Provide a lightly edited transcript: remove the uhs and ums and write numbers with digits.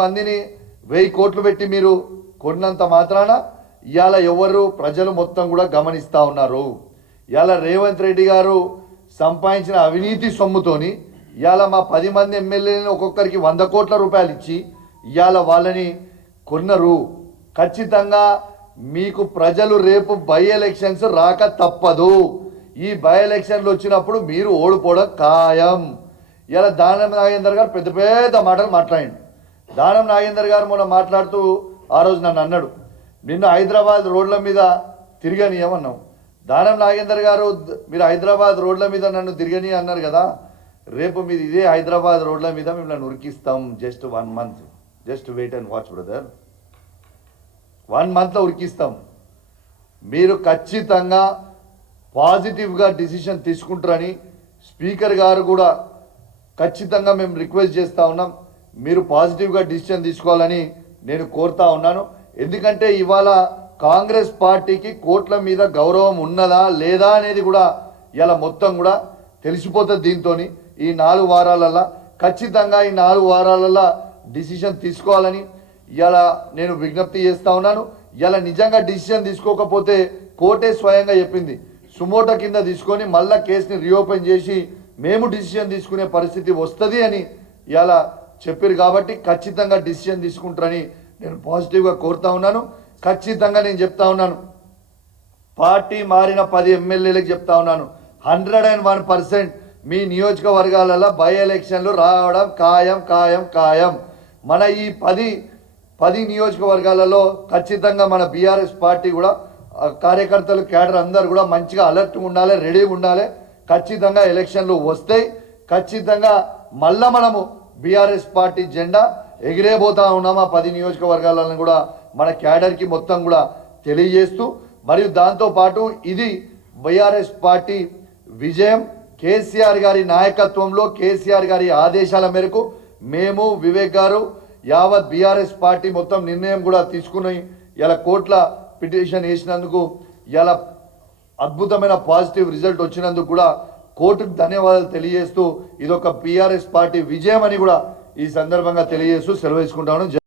మందిని 1000 కోట్లు పెట్టి మీరు కొన్నంత మాత్రాన ఇవాళ ఎవరు ప్రజలు మొత్తం కూడా గమనిస్తూ ఉన్నారు. ఇవాళ రేవంత్ రెడ్డి గారు సంపాదించిన అవినీతి సొమ్ముతోని ఇవాళ మా 10 మంది ఎమ్మెల్యేలను ఒక్కొక్కరికి 100 కోట్ల రూపాయలు ఇచ్చి ఇవాళ వాళ్ళని కొన్నారు. ఖచ్చితంగా మీకు ప్రజలు రేపు బై ఎలక్షన్స్ రాక తప్పదు. ఈ బై ఎలక్షన్లు వచ్చినప్పుడు మీరు ఓడిపోవడం ఖాయం. ఇలా దానం నాగేందర్ గారు పెద్ద పెద్ద మాటలు మాట్లాడండి. దానం నాగేందర్ గారు మొన్న మాట్లాడుతూ ఆ రోజు నన్ను అన్నాడు, నిన్ను హైదరాబాద్ రోడ్ల మీద తిరగనియమన్నావు. దానం నాగేందర్ గారు మీరు హైదరాబాద్ రోడ్ల మీద నన్ను తిరగని అన్నారు కదా, రేపు మీరు ఇదే హైదరాబాద్ రోడ్ల మీద మిమ్మల్ని ఉరికిస్తాం. Just 1 month, just wait and watch brother. 1 monthలో ఉరికిస్తాం. మీరు ఖచ్చితంగా పాజిటివ్గా డిసిషన్ తీసుకుంటారని స్పీకర్ గారు కూడా ఖచ్చితంగా మేము రిక్వెస్ట్ చేస్తూ ఉన్నాం. మీరు పాజిటివ్గా డిసిషన్ తీసుకోవాలని నేను కోరుతా ఉన్నాను. ఎందుకంటే ఇవాళ కాంగ్రెస్ పార్టీకి కోట్ల మీద గౌరవం ఉన్నదా లేదా అనేది కూడా ఇలా మొత్తం కూడా తెలిసిపోతుంది. దీంతో ఈ 4 వారాలల్లో ఖచ్చితంగా ఈ 4 వారాలల్లో డిసిషన్ తీసుకోవాలని ఇలా నేను విజ్ఞప్తి చేస్తూ ఉన్నాను. ఇలా నిజంగా డిసిషన్ తీసుకోకపోతే కోర్టే స్వయంగా చెప్పింది, సుమోటో కింద తీసుకొని మళ్ళా కేసుని రీఓపెన్ చేసి మేము డిసిషన్ తీసుకునే పరిస్థితి వస్తుంది అని ఇలా చెప్పారు. కాబట్టి ఖచ్చితంగా డిసిషన్ తీసుకుంటారని నేను పాజిటివ్గా కోరుతా ఉన్నాను. ఖచ్చితంగా నేను చెప్తా ఉన్నాను, పార్టీ మారిన 10 ఎమ్మెల్యేలకు చెప్తా ఉన్నాను, 101% మీ నియోజకవర్గాలలో బై ఎలక్షన్లు రావడం ఖాయం ఖాయం ఖాయం. మన ఈ 10 నియోజకవర్గాలలో ఖచ్చితంగా మన బీఆర్ఎస్ పార్టీ కూడా కార్యకర్తలు క్యాడర్ అందరు కూడా మంచిగా అలర్ట్గా ఉండాలి, రెడీగా ఉండాలి. ఖచ్చితంగా ఎలక్షన్లు వస్తాయి. ఖచ్చితంగా మళ్ళా మనము బీఆర్ఎస్ పార్టీ జెండా ఎగిరేపోతా ఉన్నాం. ఆ 10 నియోజకవర్గాలను కూడా మన క్యాడర్కి మొత్తం కూడా తెలియజేస్తూ, మరియు దాంతోపాటు ఇది బీఆర్ఎస్ పార్టీ విజయం. కేసీఆర్ గారి నాయకత్వంలో కేసీఆర్ గారి ఆదేశాల మేరకు మేము వివేక్ గారు యావత్ బీఆర్ఎస్ పార్టీ మొత్తం నిర్ణయం కూడా తీసుకుని ఇలా కోర్టుల పిటిషన్ వేసినందుకు ఇలా అద్భుతమైన పాజిటివ్ రిజల్ట్ వచ్చినందుకు కూడా కోర్టుకు ధన్యవాదాలు తెలియజేస్తూ ఇదొక బీఆర్ఎస్ పార్టీ విజయం అని కూడా ఈ సందర్భంగా తెలియజేస్తూ సెలవు తీసుకుంటాను.